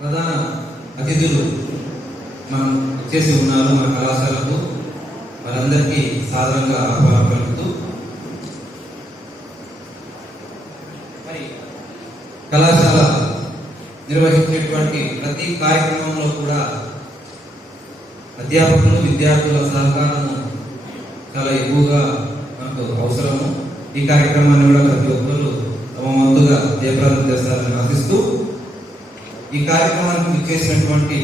ప్రధాన అతిథులు మనం చేసి ఉన్నారు మన కళాశాలకు. వారందరికీ సాధారణంగా ఆహ్వానం పలుకుతూ మరి కళాశాల నిర్వహించేటువంటి ప్రతి కార్యక్రమంలో కూడా అధ్యాపకులు విద్యార్థుల సహకారము చాలా ఎక్కువగా మనకు అవసరము. ఈ కార్యక్రమాన్ని కూడా ప్రతి ఒక్కరు తమ వంతుగా జయప్రదం చేస్తారని ఆశిస్తూ ఈ కార్యక్రమానికి చేసినటువంటి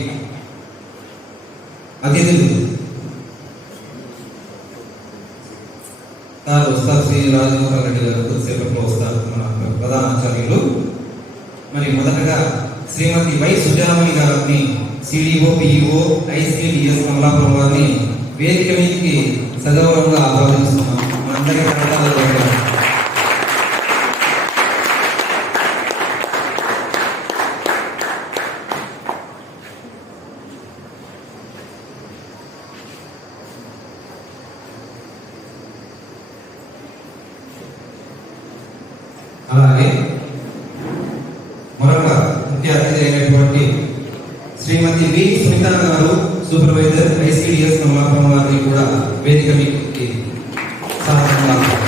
అతిథులు ఉస్తాద్ శ్రీ రాజమోహన్ రెడ్డి గారు కొద్దిసేపట్లో వస్తారు, మన ప్రధాన ఆచార్యులు. మరి మొదటగా శ్రీమతి వై సుజామణి గారిని సిడిఓ పిఈఓ ఐసిడిఎస్ కమలాపురం వారిని వేదిక మీదకి సగౌరవంగా ఆహ్వానిస్తున్నాం. మనందరికీ అలాగే మరొక ముఖ్య అతిథి అయినటువంటి శ్రీమతి వి సునీత గారు సూపర్వైజర్ ఐసిడిఎస్ కమలాపురం వారిని కూడా వేదిక మీదకి సాధారణంగా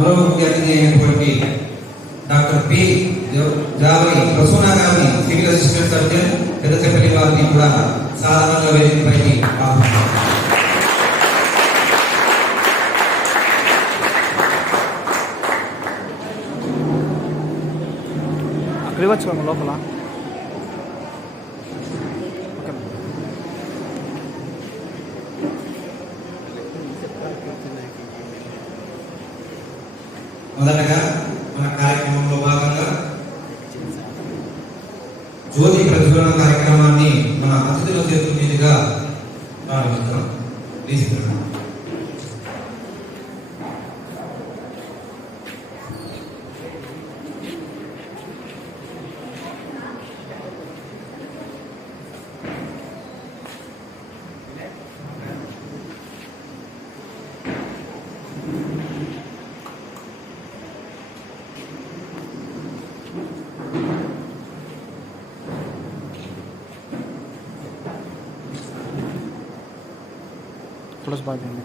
మరో ముఖ్య అతిథి అయినటువంటి డాక్టర్ పి జావై ప్రసూనా గారిని సివిల్ అసిస్టెంట్ సర్జన్ పెద్దచెప్పలి వారిని కూడా సాధారణంగా వేదికపైకి అక్కడ ఇవ్వచ్చు లోపల. మొదటగా మన కార్యక్రమంలో భాగంగా జ్యోతి ప్రజ్వలన కార్యక్రమాన్ని మన అతిథుల చేతుల మీదుగా ప్రారంభించాం. తీసుకున్నాం. थोड़ा सा बात देंगे,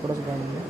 थोड़ा सा बात देंगे.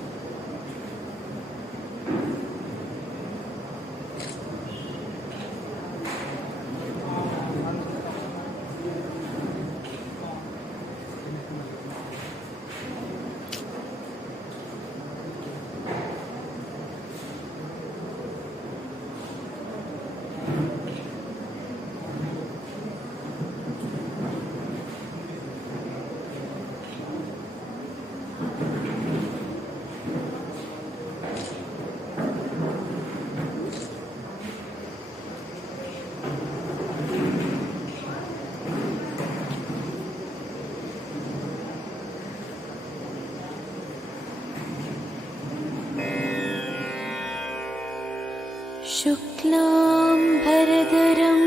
शुक्लां भरधरं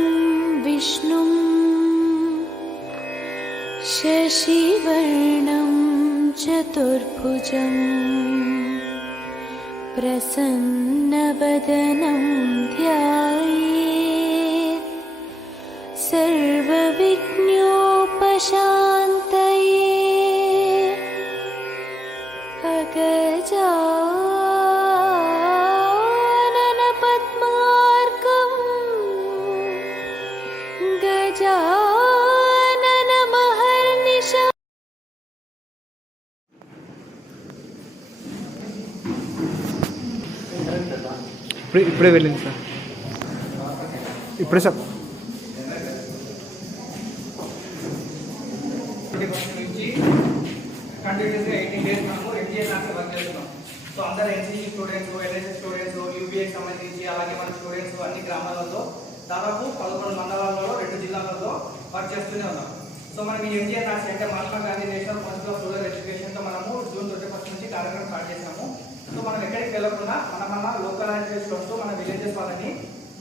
विष्णुं शशिवर्णं चतुर्भुजं प्रसन्नवदनं ध्यायेत् सर्वविघ्नोपशान्तये अगजा ఇప్పుడే వెళ్ళింది సార్, ఇప్పుడే సార్. కంటిన్యూస్గా 18 days మనము ఎంజీఎల్ క్లాస్ వర్క్ చేస్తున్నాం. సో అందరు NCC students, LSS students, UPS సంబంధించి అలాగే మన స్టూడెంట్స్ అన్ని గ్రామాలలో దాదాపు 11 మండలాలలో 2 జిల్లాలలో వర్క్ చేస్తూనే ఉన్నాం. సో మనం ఈ ఎంజీఎల్ క్లాస్ అంటే Mahatma Gandhi national council of rural ఎడ్యుకేషన్తో మనము జూన్ 21 నుంచి కార్యక్రమం స్టార్ట్ చేసాము. సో మనం ఎక్కడికి వెళ్ళకుండా మన లోకల్ లాంగ్వేజ్ వస్తూ మన విలేజెస్ వాళ్ళని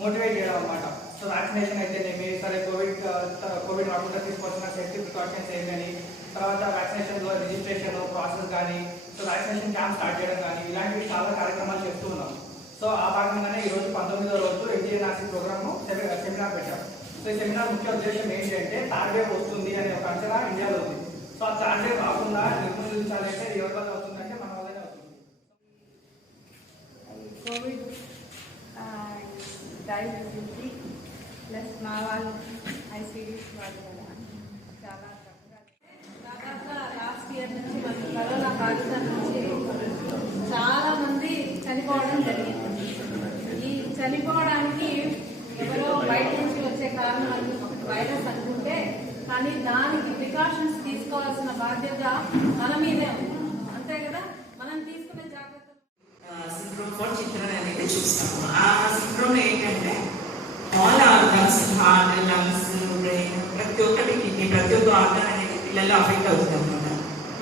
మోటివేట్ చేయడం అన్నమాట. సో వ్యాక్సినేషన్ అయితేనేమి సరే కోవిడ్ రాకుండా తీసుకోవాల్సిన సేఫ్టీ ప్రికాషన్స్ ఏంటని, తర్వాత వ్యాక్సినేషన్ రిజిస్ట్రేషన్ ప్రాసెస్ కానీ, సో వ్యాక్సినేషన్ క్యాంప్ స్టార్ట్ చేయడం కానీ ఇలాంటివి చాలా కార్యక్రమాలు చేస్తూ ఉన్నాం. సో ఆ భాగంగానే ఈరోజు 19వ రోజు ఎన్టీఎన్ఆర్సీ ప్రోగ్రామ్ సెమినార్ పెట్టాం. సో ఈ సెమినార్ ముఖ్య ఉద్దేశం ఏంటి అంటే థర్డ్ వేవ్ వస్తుంది అనే ఒక అంచనా ఇండియాలో ఉంది. సో ఆ థర్డ్ వేవ్ కాకుండా నిర్మూలించాలంటే ఎవరి వల్ల అవుతుందంటే మన వల్లనే అవుతుంది. కోవిడ్ డ్రైవ్ గురించి ప్లస్ మా వాళ్ళు ఐసీడీస్ వాళ్ళు కూడా చాలా చక్కగా దాదాపుగా లాస్ట్ ఇయర్ నుంచి మనకి కరోనా బాధితుల నుంచి చాలా మంది చనిపోవడం జరిగింది. ఈ చనిపోవడానికి ఎవరో బయట నుంచి వచ్చే కారణం వైరస్ అనుకుంటే, కానీ దానికి ప్రికాషన్స్ తీసుకోవాల్సిన బాధ్యత మన మీదే ఉంది. అంతే కదా, మనం తీసుకునే జాగ్రత్తలు. సిండ్రోమ్ ఫర్ చిల్డ్రన్ అనేది చూస్తాము. ఆ సిండ్రోమ్ ఏంటంటే all organs, heart, lungs, brain, ప్రతి ఒక్కటి కిడ్నీ, ప్రతి ఒక్క ఆర్గన్ అనేది పిల్లల్లో అఫెక్ట్ అవుతుంది అనమాట.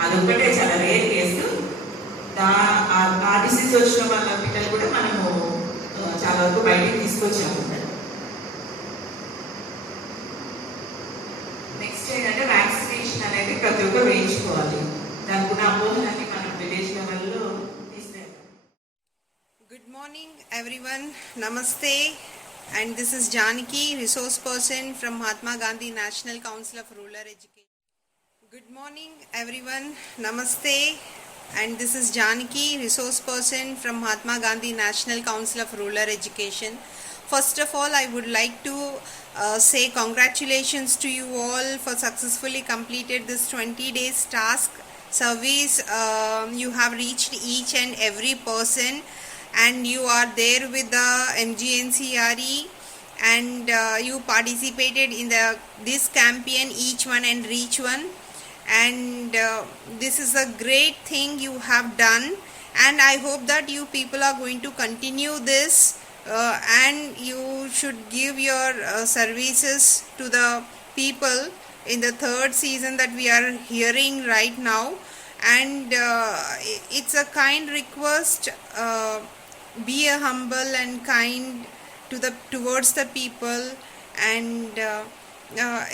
అదొక్కటే చాలా రేర్ కేసు. ఆ డిసీజ్ వచ్చిన వాళ్ళ పిల్లలు కూడా మనము చాలా వరకు బయటికి తీసుకొచ్చాము. నెక్స్ట్ ఏంటంటే వ్యాక్సినేషన్ అనేది ప్రతి ఒక్కరు వేయించుకోవాలి. దానికి ఉన్న అపోహలన్నీ మనం విలేజ్ లెవెల్లో తీసుకెళ్తాం. Good morning everyone, namaste, and this is Janaki, resource person from Mahatma Gandhi National Council of Rural Education. Good morning everyone, namaste, and this is Janaki, resource person from Mahatma Gandhi National Council of Rural Education. First of all, I would like to say congratulations to you all for successfully completed this 20 days task service. You have reached each and every person, and you are there with the MGNCRE, and you participated in this campaign Each One and Reach One, and this is a great thing you have done, and I hope that you people are going to continue this, and you should give your services to the people in the third season that we are hearing right now, and it's a kind request. Be a humble and kind towards the people, and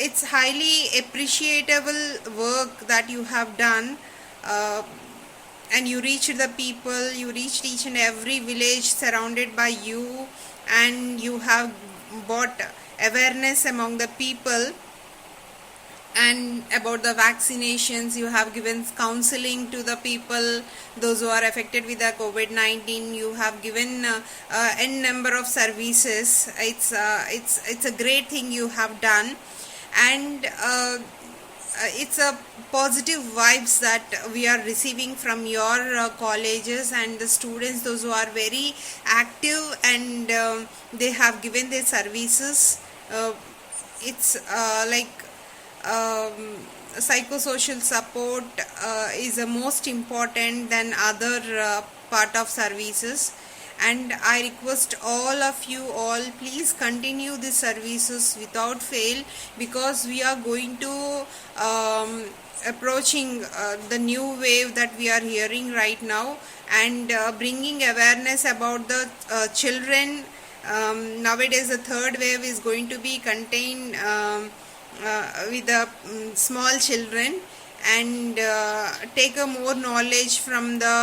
it's highly appreciable work that you have done, and you reached the people, you reached each and every village surrounded by you, and you have brought awareness among the people and about the vaccinations. You have given counseling to the people, those who are affected with the COVID-19. You have given n number of services. It's a great thing you have done, and it's a positive vibes that we are receiving from your colleges and the students, those who are very active, and they have given their services. It's like psychosocial support is the most important than other part of services, and I request all of you all, please continue the services without fail, because we are going to approaching the new wave that we are hearing right now, and bringing awareness about the children. Nowadays the third wave is going to be contained with the small children, and take a more knowledge from the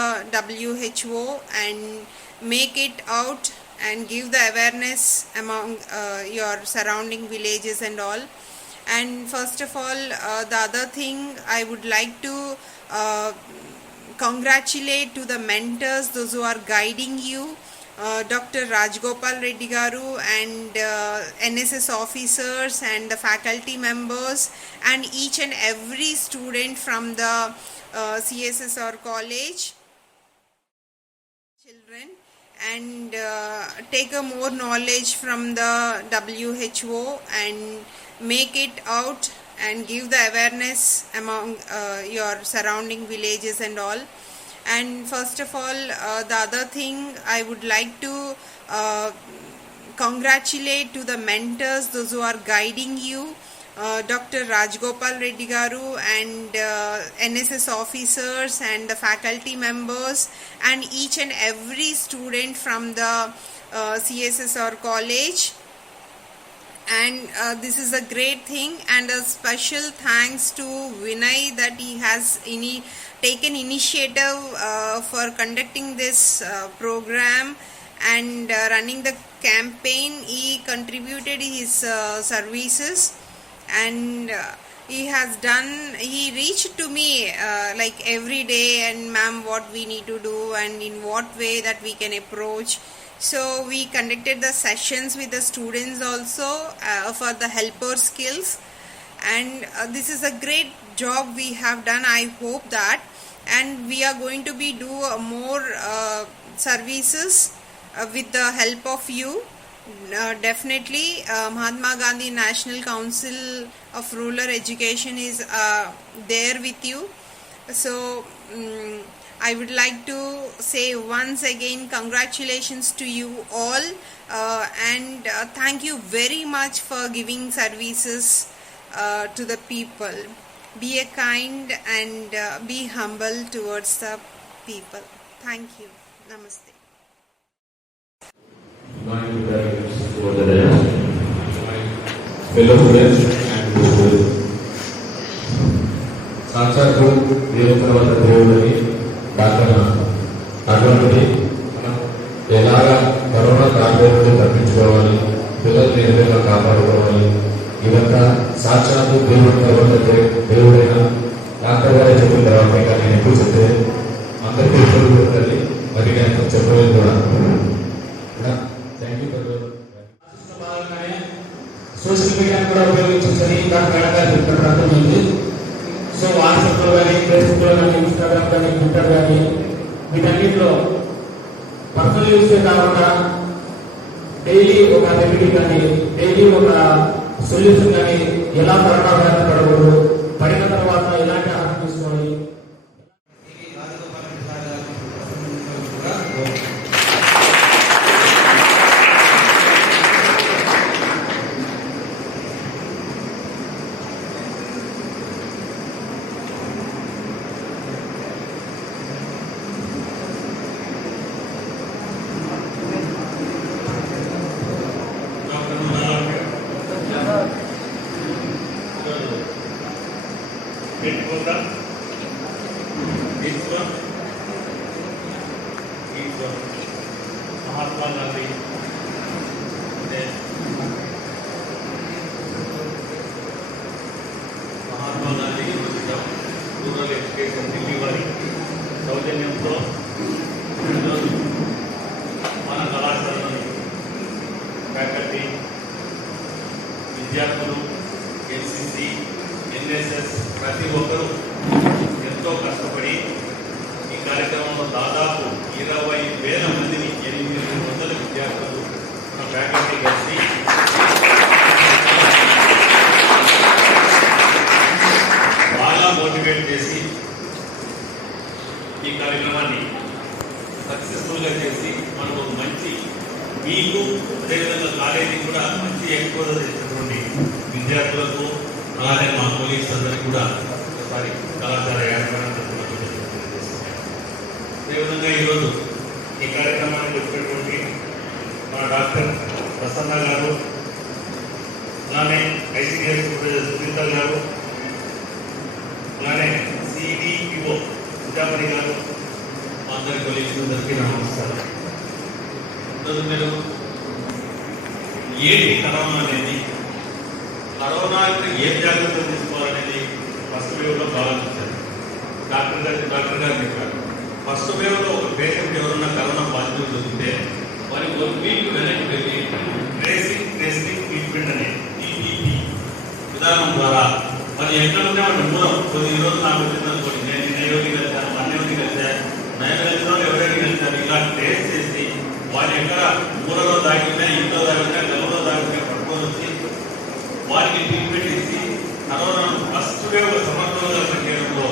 WHO and make it out and give the awareness among your surrounding villages and all. And first of all, the other thing I would like to congratulate to the mentors, those who are guiding you, Dr. Rajgopal Reddy Garu, and NSS officers and the faculty members, and each and every student from the CSSR college children, and take a more knowledge from the WHO and make it out and give the awareness among your surrounding villages and all. And first of all, the other thing I would like to congratulate to the mentors, those who are guiding you, Dr. Rajgopal Reddy Garu, and NSS officers and the faculty members, and each and every student from the CSSR college, and this is a great thing, and a special thanks to Vinay that he has taken initiative for conducting this program and running the campaign. He contributed his services, and he reached to me like every day, and ma'am, what we need to do and in what way that we can approach. So we conducted the sessions with the students also for the helper skills, and this is a great job we have done. I hope that, and we are going to be do more services with the help of you. Definitely Mahatma Gandhi National Council of Rural Education is there with you. So I would like to say once again congratulations to you all, and thank you very much for giving services to the people. Be a kind and be humble towards the people. Thank you. Namaste. Good morning, fellow students and students. సాక్షాత్తు దేవుని తర్వాత దేవుడిని డాక్టర్ అటువంటి మనం ఎలాగా కరోనా వ్యాధి నుండి తప్పించుకోవాలి, పిల్లల్ని ఏ విధంగా కాపాడుకోవాలి, ఇదంతా సాక్షాత్తు దేవుని తర్వాత దేవుడైన డాక్టర్ గారు చెప్పిన తర్వాత ఇంకా నేను ఎక్కువ చెప్తే అందరికీ ఇప్పుడు ఉంటుంది. మరి నేను చెప్పలేదు కూడా. థ్యాంక్ యూ భాగంగానే సోషల్ మీడియాను కూడా ఉపయోగించుకొని చెప్పడం అర్థమైంది. సో వాట్సాప్లో కానీ, ఫేస్బుక్లో కానీ, ఇన్స్టాగ్రామ్ కానీ, ట్విట్టర్ కానీ వీటన్నింటిలో పర్సనల్ యూస్ కాకుండా డైలీ ఒక రెమెడీ కానీ, డైలీ ఒక సొల్యూషన్ కానీ, ఎలా కరోనా వ్యాధి పడకూడదు, పడిన తర్వాత ఎలాంటి ఆహారం తీసుకోవాలి. Mahatma Gandhi university of rural education Delhi वारी सौजन्యంతో మన కళాశాలలోని ఫ్యాకల్టీ, విద్యార్థులు, ఎన్సిసి, ఎన్ఎస్ఎస్ ప్రతి ఒక్కరూ ఎంతో కష్టపడి ఈ కార్యక్రమంలో దాదాపు 20,000 మందిని, 800 విద్యార్థులు మన ఫ్యాకల్టీ కలిసి బాగా మోటివేట్ చేసి ఈ కార్యక్రమాన్ని సక్సెస్ఫుల్గా చేసి మనకు మంచి మీకు అదేవిధంగా కాలేజీ కూడా మంచి ఎక్స్పోజర్ చేసినటువంటి విద్యార్థులకు, అలాగే మా కొలీగ్స్ అందరికీ కూడా ఒకసారి కళాశాల యాజమాన్యం అదేవిధంగా ఈరోజు ఈ కార్యక్రమాన్ని చెప్పినటువంటి మా డాక్టర్ ప్రసన్న గారు, అలానే ఐసీడీఎస్ సునీత గారు, అలానే సిడిపిఓ సుజామణి గారు, మా అందరి కొలీగ్స్ అందరికీ నమస్కారం. ఈరోజు మీరు ఏంటి కరోనా అనేది, కరోనాకి ఏం జాగ్రత్తలు తీసుకోవాలనేది ఫస్ట్ వేవ్లో బాగా చూశారు. డాక్టర్ గారు చెప్పారు. ఫస్ట్ వేవ్లో ఒక పేషెంట్ ఎవరన్నా కరోనా పాజిటివ్ దొరికితే వారి 1 వీక్ వెనక్కి వెళ్ళి ట్రేసింగ్, టెస్టింగ్, ట్రీట్మెంట్ అనే TTP విధానం ద్వారా మరి ఎక్కడ ఉంటే వాటి మూలం కొద్ది రోజులు నాకు వచ్చిందనుకోండి, నేను నిన్న ఎవరికి కలిసాను, మొన్న ఎవరికి కలిసాను, నేను కలిసిన వాళ్ళు ఎవరికి కలిసాను, ఇలా టేస్ట్ చేసి వాళ్ళు ఎక్కడ మూలలో దాగినా, ఇంట్లో దాగినా, గల్లలో దాగినా పట్టుకొని వచ్చి వారికి ట్రీట్మెంట్ ఇచ్చి కరోనాను ఫస్ట్ వేవ్ సమర్థంగా చేయడంలో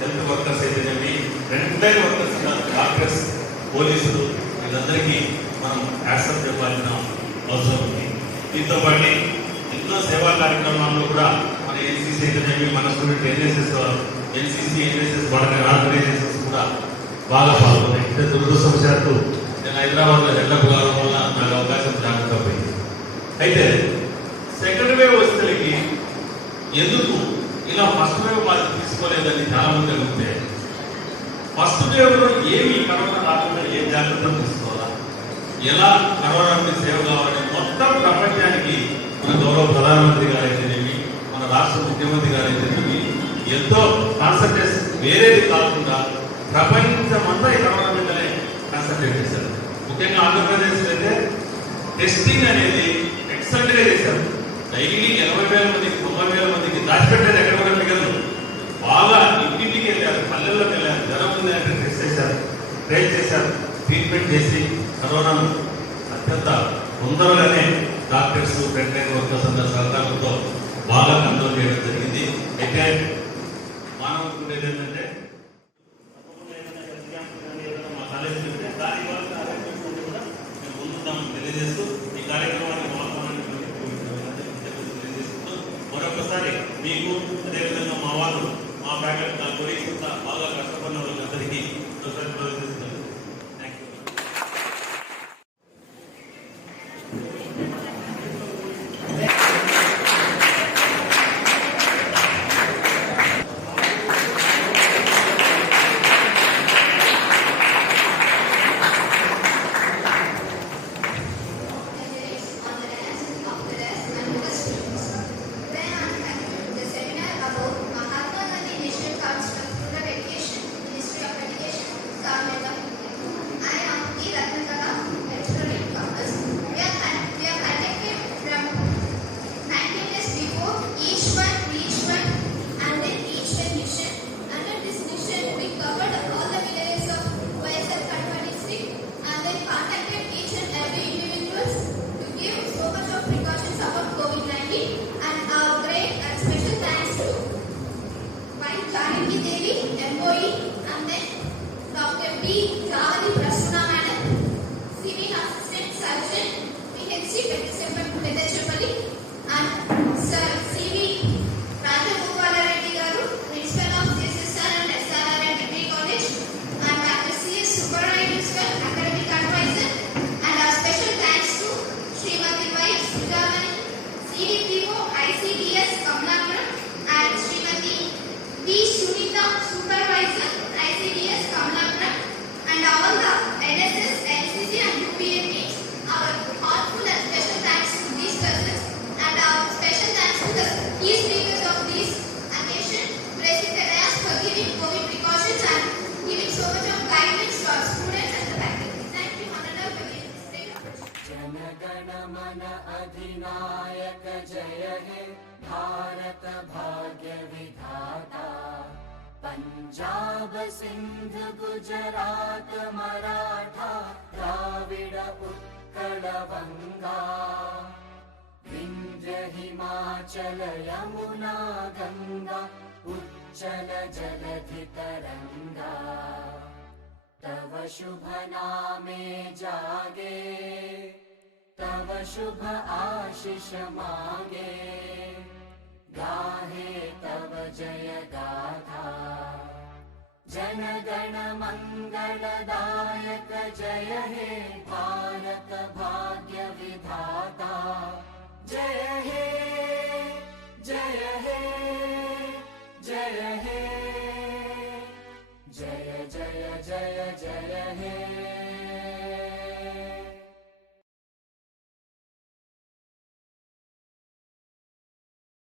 హెల్త్ వర్కర్స్ అయితేనేమి, రెండర్ వర్కర్స్, డాక్టర్స్, పోలీసులు వీళ్ళందరికీ మనం యాక్సెప్ట్ చెప్పాల్సిన అవసరం ఉంది. దీంతో పాటు ఎన్నో సేవా కార్యక్రమాల్లో కూడా మన ఎన్సీసీ అయితేనేమి, మన స్టూడెంట్ ఎన్సీసీ, ఎన్ఎస్ఎస్ ఆర్గనైజేషన్స్ కూడా బాగా పాల్గొన్నాయి. అంటే దురదృష్టవశాత్తు నేను హైదరాబాద్లో వెళ్ళకపోవడం వల్ల నాకు అవకాశం రాకపోయింది. అయితే వేవ్లో ఏమి కరోనా రాకుండా ఏం జాగ్రత్తలు తీసుకోవాలా, ఎలా కరోనాకి సేవ కావాలని మొత్తం ప్రపంచానికి మన గౌరవ ప్రధానమంత్రి గారు అయితేనేమి, మన రాష్ట్ర ముఖ్యమంత్రి గారు అయితేనేమి ఎంతో కాన్సన్ట్రేషన్ వేరేది కాకుండా ప్రపంచమంతా ఈ కరోనా మీదనే కాన్సన్ట్రేట్ చేశారు. ముఖ్యంగా ఆంధ్రప్రదేశ్ అయితే టెస్టింగ్ అనేది ఎక్సలెంట్గా చేశారు. డైలీ 80,000 మందికి 90,000 మందికి దాచిపెట్టేది ఎక్కడ కూడా మిగలదు. బాగా ఇంటింటికి వెళ్ళారు, పల్లెల్లోకి వెళ్ళారు, జ్వరం ఉంది అంటే టెస్ట్ చేశారు, ట్రైన్ చేశారు, ట్రీట్మెంట్ చేసి కరోనాను అత్యంత తొందరగానే డాక్టర్స్, ఫ్రంట్ లైన్ వర్కర్స్ అందరి సహకారంతో బాగా కంట్రోల్ చేయడం జరిగింది. అయితే మనం అనుకునేది ఏంటంటే మా కాలేజీ ఉంటే దాని వల్ల అరేంజ్మెంట్ కూడా మేము ముందుందామని తెలియజేస్తూ ఈ కార్యక్రమాన్ని తెలియజేస్తూ మరొకసారి మీకు అదేవిధంగా మా వాళ్ళు, మా ఫ్యాకల్టీ, నా కొలీగ్స్ బాగా కష్టపడిన వాళ్ళందరికీ ప్రదర్శిస్తున్నాను. Thank you. अधिनायक जय हे भारत भाग्य विधाता, पंजाब सिंध गुजरात मराठा द्राविड उत्कल बंगा, विंध्य हिमाचल यमुना गंगा उच्चल जलधि तरंगा, तव शुभ नामे जागे तव शुभ आशीष मांगे, गाहे तव जय गाथा, जन गण मंगलदायक जय हे भारत भाग्य विधाता, जय